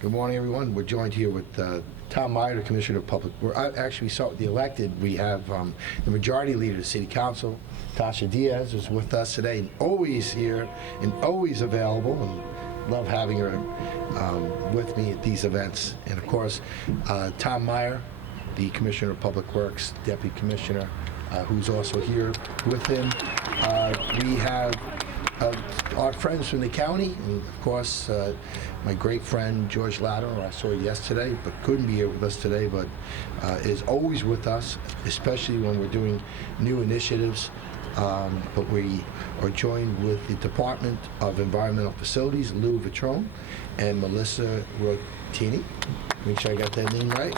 Good morning, everyone. We're joined here with Tom Meyer, the Commissioner of Public. We're actually start with the elected. We have the Majority Leader of the City Council, Tasha Diaz, is with us today, and always here and always available, and love having her with me at these events. And of course, Tom Meyer, the Commissioner of Public Works, Deputy Commissioner, who's also here with him. We have our friends from the county, and of course, my great friend George Latimer, I saw yesterday, but couldn't be here with us today, but is always with us, especially when we're doing new initiatives. But we are joined with the Department of Environmental Facilities, Lou Vitrone, and Melissa Rotini. Make sure I got that name right.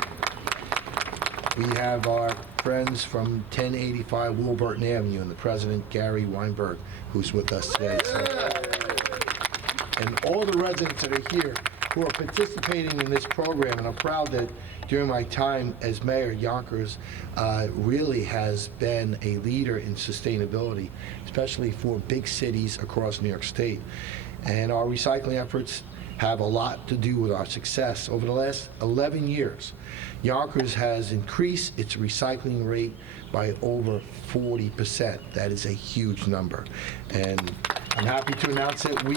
We have our friends from 1085 Warburton Avenue and the President, Gary Weinberg, who's with us today. And all the residents that are here who are participating in this program, and I'm proud that during my time as mayor, Yonkers really has been a leader in sustainability, especially for big cities across New York State. And our recycling efforts have a lot to do with our success. Over the last 11 years, Yonkers has increased its recycling rate by over 40%. That is a huge number. And I'm happy to announce that we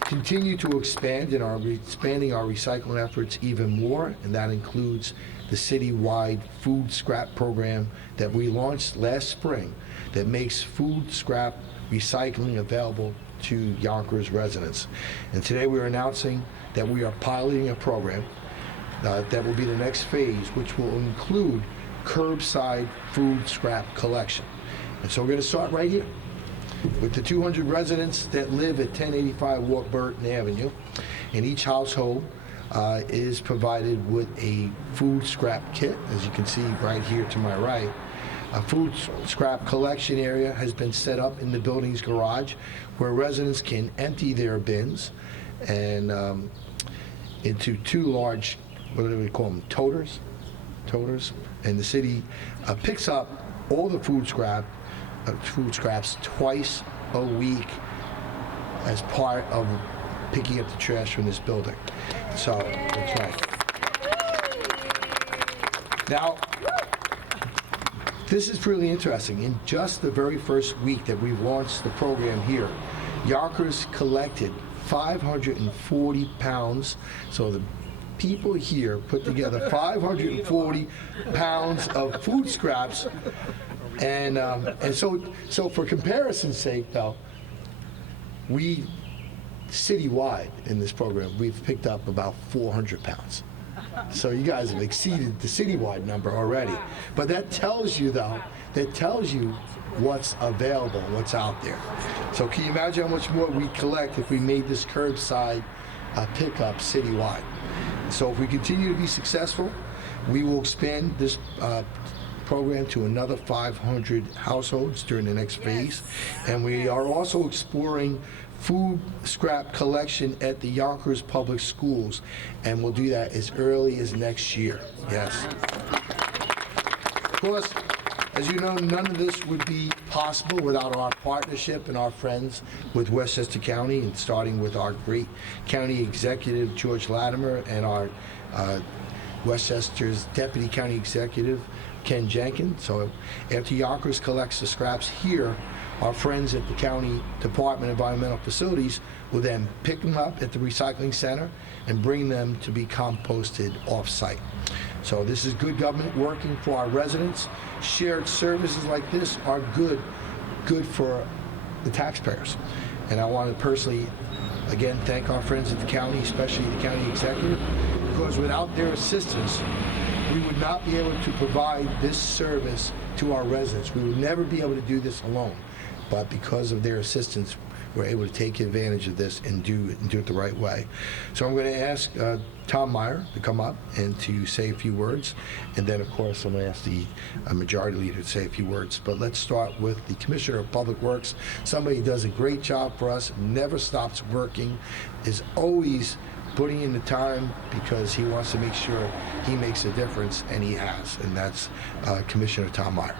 continue to expand and are expanding our recycling efforts even more, and that includes the citywide food scrap program that we launched last spring that makes food scrap recycling available to Yonkers residents. And today we're announcing that we are piloting a program that will be the next phase, which will include curbside food scrap collection. And so we're going to start right here with the 200 residents that live at 1085 Warburton Avenue, and each household is provided with a food scrap kit, as you can see right here to my right. A food scrap collection area has been set up in the building's garage where residents can empty their bins and into two large, what do we call them, toters, and the city picks up all the food scraps twice a week as part of picking up the trash from this building. So that's right. Now, this is really interesting. In just the very first week that we've launched the program here, Yonkers collected 540 pounds. So the people here put together 540 pounds of food scraps. And so for comparison's sake, though, we citywide in this program, we've picked up about 400 pounds. So you guys have exceeded the citywide number already. But that tells you, though, what's available, what's out there. So can you imagine how much more we collect if we made this curbside pickup citywide? So if we continue to be successful, we will expand this program to another 500 households during the next phase. And we are also exploring food scrap collection at the Yonkers Public Schools, and we'll do that as early as next year. Yes. Of course, as you know, none of this would be possible without our partnership and our friends with Westchester County, and starting with our great county executive, George Latimer, and our Westchester's Deputy County Executive, Ken Jenkins. So after Yonkers collects the scraps here, our friends at the County Department of Environmental Facilities will then pick them up at the recycling center and bring them to be composted off-site. So this is good government working for our residents. Shared services like this are good for the taxpayers. And I want to personally, again, thank our friends at the county, especially the county executive, because without their assistance, we would not be able to provide this service to our residents. We would never be able to do this alone. But because of their assistance, we're able to take advantage of this and do it the right way. So I'm going to ask Tom Meyer to come up and to say a few words. And then, of course, I'm going to ask the Majority Leader to say a few words. But let's start with the Commissioner of Public Works, somebody who does a great job for us, never stops working, is always putting in the time because he wants to make sure he makes a difference, and he has. And that's Commissioner Tom Meyer.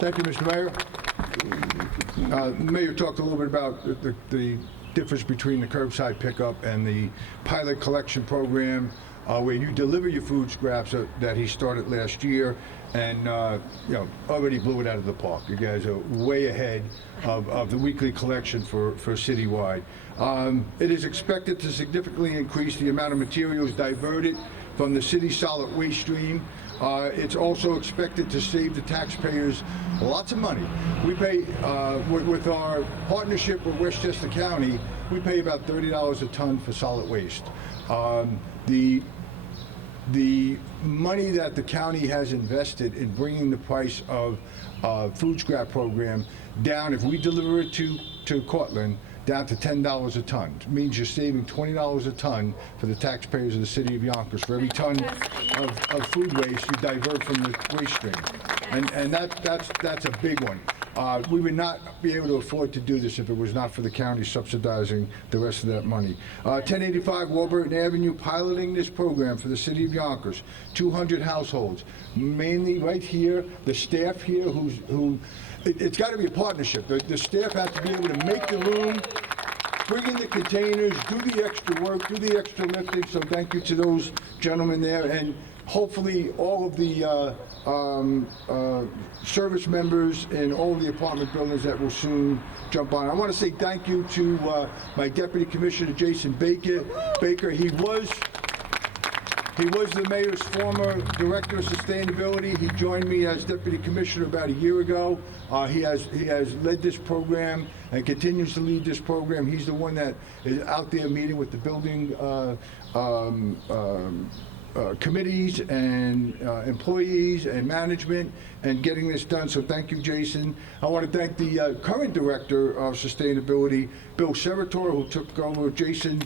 Thank you, Mr. Mayor. The Mayor talked a little bit about the difference between the curbside pickup and the pilot collection program, where you deliver your food scraps that he started last year, and already blew it out of the park. You guys are way ahead of the weekly collection for citywide. It is expected to significantly increase the amount of materials diverted from the city's solid waste stream. It's also expected to save the taxpayers lots of money. We pay, with our partnership with Westchester County, we pay about $30 a ton for solid waste. The money that the county has invested in bringing the price of food scrap program down, if we deliver it to Cortland, down to $10 a ton. It means you're saving $20 a ton for the taxpayers of the city of Yonkers for every ton of food waste you divert from the waste stream. And that's a big one. We would not be able to afford to do this if it was not for the county subsidizing the rest of that money. 1085 Warburton Avenue, piloting this program for the city of Yonkers. 200 households, mainly right here. The staff here it's got to be a partnership. The staff has to be able to make the room, bring in the containers, do the extra work, do the extra lifting. So thank you to those gentlemen there, and hopefully all of the service members in all of the apartment buildings that will soon jump on. I want to say thank you to my Deputy Commissioner Jason Baker. He was the mayor's former director of sustainability. He joined me as deputy commissioner about a year ago. He has led this program and continues to lead this program. He's the one that is out there meeting with the building committees and employees and management and getting this done. So thank you, Jason. I want to thank the current director of sustainability, Bill Sevator, who took over Jason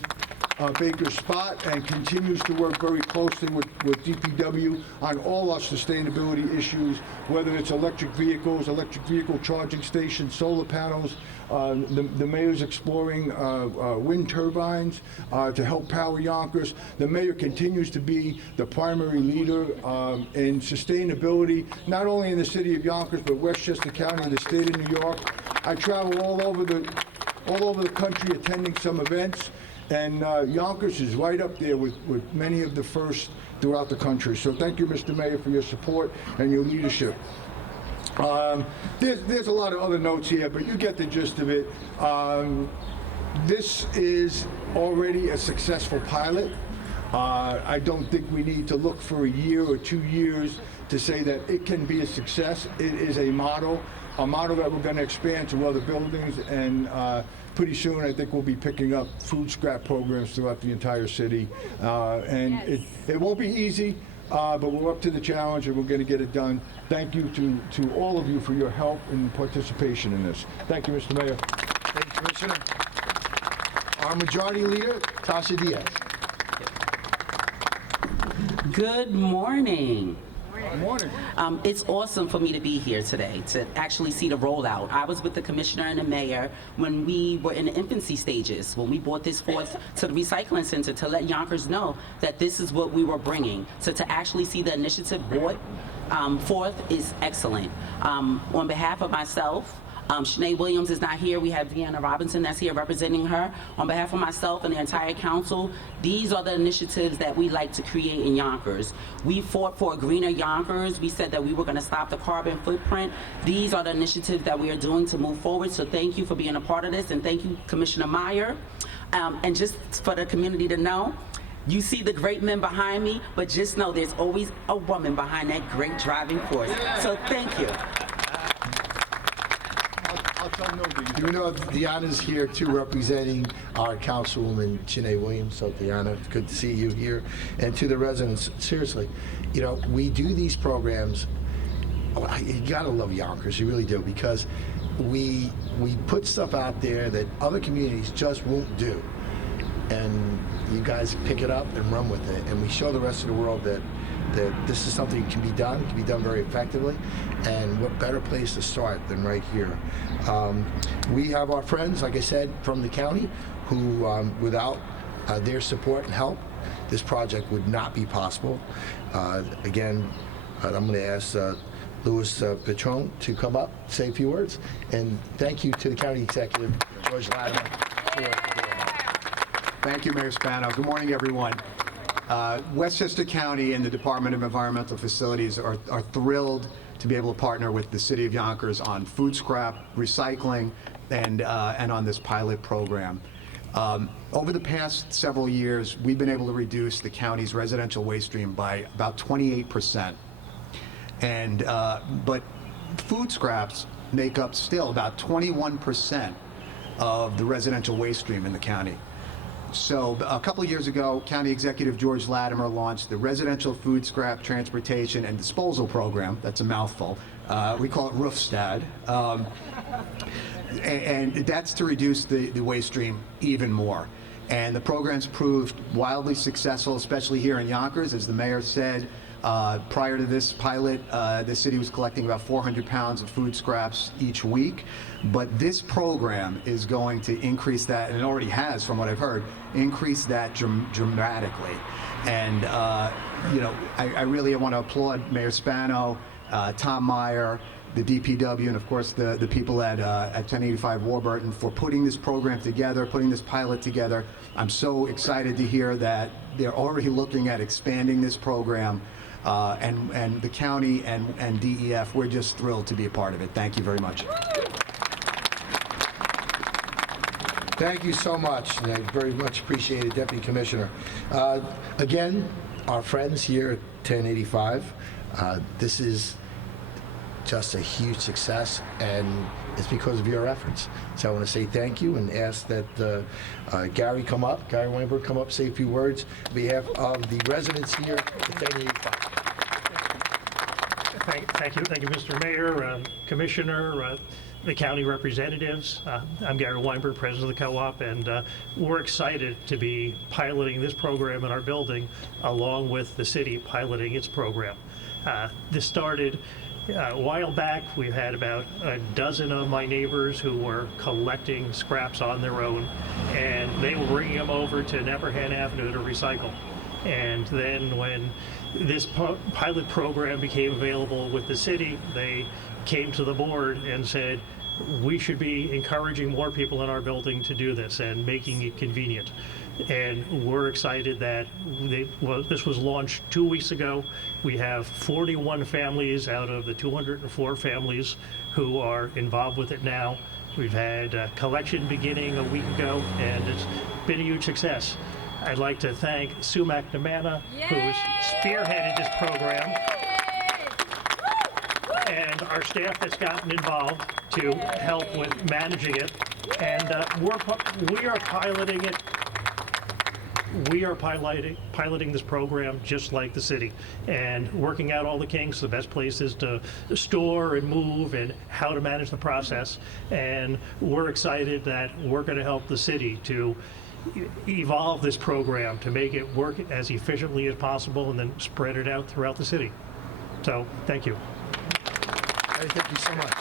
Baker's spot and continues to work very closely with DPW on all our sustainability issues, whether it's electric vehicle charging stations, solar panels. The mayor's exploring wind turbines to help power Yonkers. The mayor continues to be the primary leader in sustainability, not only in the city of Yonkers, but Westchester County and the state of New York. I travel all over the country attending some events. And Yonkers is right up there with many of the first throughout the country. So thank you, Mr. Mayor, for your support and your leadership. There's a lot of other notes here, but you get the gist of it. This is already a successful pilot. I don't think we need to look for a year or 2 years to say that it can be a success. It is a model that we're going to expand to other buildings, and pretty soon I think we'll be picking up food scrap programs throughout the entire city. It won't be easy, but we're up to the challenge and we're going to get it done. Thank you to all of you for your help and participation in this. Thank you, Mr. Mayor. Thank you, Commissioner. Our Majority Leader, Tasha Diaz. Good morning. Good morning. It's awesome for me to be here today to actually see the rollout. I was with the commissioner and the mayor when we were in the infancy stages, when we brought this forth to the recycling center to let Yonkers know that this is what we were bringing. So to actually see the initiative brought forth is excellent. On behalf of myself, Shanae Williams is not here. We have Deanna Robinson that's here representing her. On behalf of myself and the entire council, these are the initiatives that we like to create in Yonkers. We fought for a greener Yonkers. We said that we were going to stop the carbon footprint. These are the initiatives that we are doing to move forward. So thank you for being a part of this, and thank you, Commissioner Meyer. And just for the community to know, you see the great men behind me, but just know there's always a woman behind that great driving force. So thank you. You know, Deanna's here too, representing our Councilwoman Shanae Williams. So Deanna, it's good to see you here. And to the residents, seriously, you know, we do these programs. You gotta love Yonkers, you really do, because we put stuff out there that other communities just won't do. And you guys pick it up and run with it. And we show the rest of the world that this is something that can be done very effectively, and what better place to start than right here. We have our friends, like I said, from the county, who without their support and help, this project would not be possible. Again, I'm going to ask Louis Patron to come up, say a few words. And thank you to the county executive, George Latimer, for doing that. Thank you, Mayor Spano. Good morning, everyone. Westchester County and the Department of Environmental Facilities are thrilled to be able to partner with the City of Yonkers on food scrap recycling and on this pilot program. Over the past several years, we've been able to reduce the county's residential waste stream by about 28%. And but food scraps make up still about 21% of the residential waste stream in the county. So a couple of years ago, County Executive George Latimer launched the Residential Food Scrap Transportation and Disposal Program. That's a mouthful. We call it RoofSTAD. And that's to reduce the waste stream even more. And the program's proved wildly successful, especially here in Yonkers. As the mayor said, prior to this pilot, the city was collecting about 400 pounds of food scraps each week. But this program is going to increase that, and it already has, from what I've heard, increase that dramatically. And, you know, I really want to applaud Mayor Spano, Tom Meyer, the DPW, and of course the people at 1085 Warburton for putting this program together, putting this pilot together. I'm so excited to hear that they're already looking at expanding this program, and the county and DEF, we're just thrilled to be a part of it. Thank you very much. Thank you so much, and I very much appreciate it, Deputy Commissioner. Again, our friends here at 1085, this is just a huge success, and it's because of your efforts. So I want to say thank you and ask that Gary Weinberg come up, say a few words on behalf of the residents here at 1085. Thank you, Mr. Mayor, Commissioner, the county representatives. I'm Gary Weinberg, president of the co-op, and we're excited to be piloting this program in our building along with the city piloting its program. This started a while back. We had about a dozen of my neighbors who were collecting scraps on their own, and they were bringing them over to Nepperhan Avenue to recycle. And then when this pilot program became available with the city, they came to the board and said, we should be encouraging more people in our building to do this and making it convenient. And we're excited that this was launched 2 weeks ago. We have 41 families out of the 204 families who are involved with it now. We've had collection beginning a week ago, and it's been a huge success. I'd like to thank Sue McNamara, who's spearheaded this program, and our staff that's gotten involved to help with managing it. And we are piloting it. We are piloting this program just like the city and working out all the kinks, the best places to store and move and how to manage the process. And we're excited that we're going to help the city to evolve this program to make it work as efficiently as possible and then spread it out throughout the city. So, thank you. Thank you so much.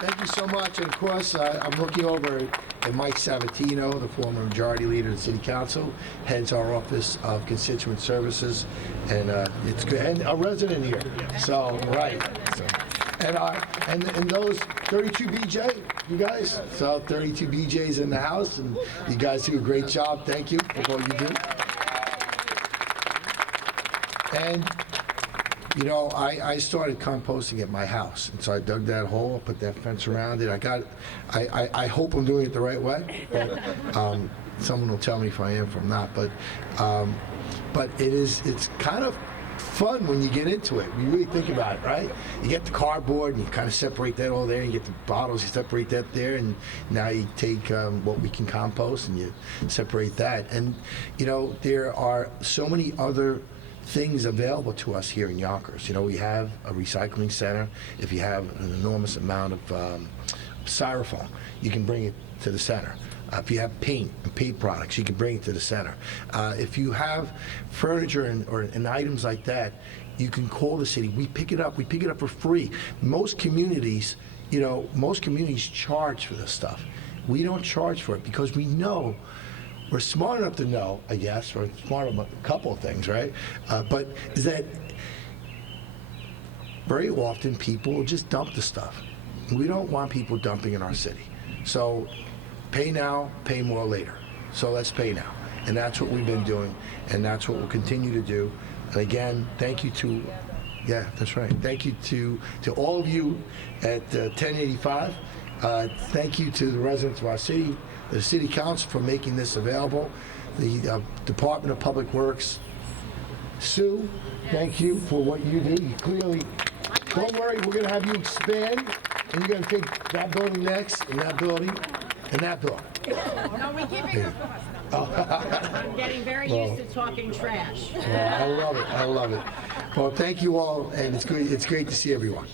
Thank you so much. And of course, I'm looking over at Mike Sabatino, the former majority leader of the City Council, heads our Office of Constituent Services, and it's good. And a resident here. So, right. So, and those 32 BJ, you guys. So 32 BJs in the house, and you guys do a great job. Thank you for all you do. And you know, I started composting at my house, and so I dug that hole, put that fence around it. I hope I'm doing it the right way, but someone will tell me if I am, if I'm not. But it's kind of fun when you get into it. You really think about it, right? You get the cardboard and you kind of separate that all there. You get the bottles, you separate that there, and now you take what we can compost and you separate that. And you know, there are so many other things available to us here in Yonkers. You know, we have a recycling center. If you have an enormous amount of styrofoam, you can bring it to the center. If you have paint and paint products, you can bring it to the center. If you have furniture and items like that, you can call the city. We pick it up. We pick it up for free. Most communities, you know, charge for this stuff. We don't charge for it because we know. We're smart enough to know, I guess, or smart about a couple of things, right? But is that very often people will just dump the stuff. We don't want people dumping in our city. So pay now, pay more later. So let's pay now. And that's what we've been doing, and that's what we'll continue to do. And again, thank you to, yeah, that's right. Thank you to all of you at 1085. Thank you to the residents of our city, the City Council for making this available, the Department of Public Works. Sue, thank you for what you do. You clearly, don't worry, we're going to have you expand, and you're going to take that building next, and that building, and that building. No, we keep it. I'm getting very used to talking trash. I love it. I love it. Well, thank you all, and it's great to see everyone.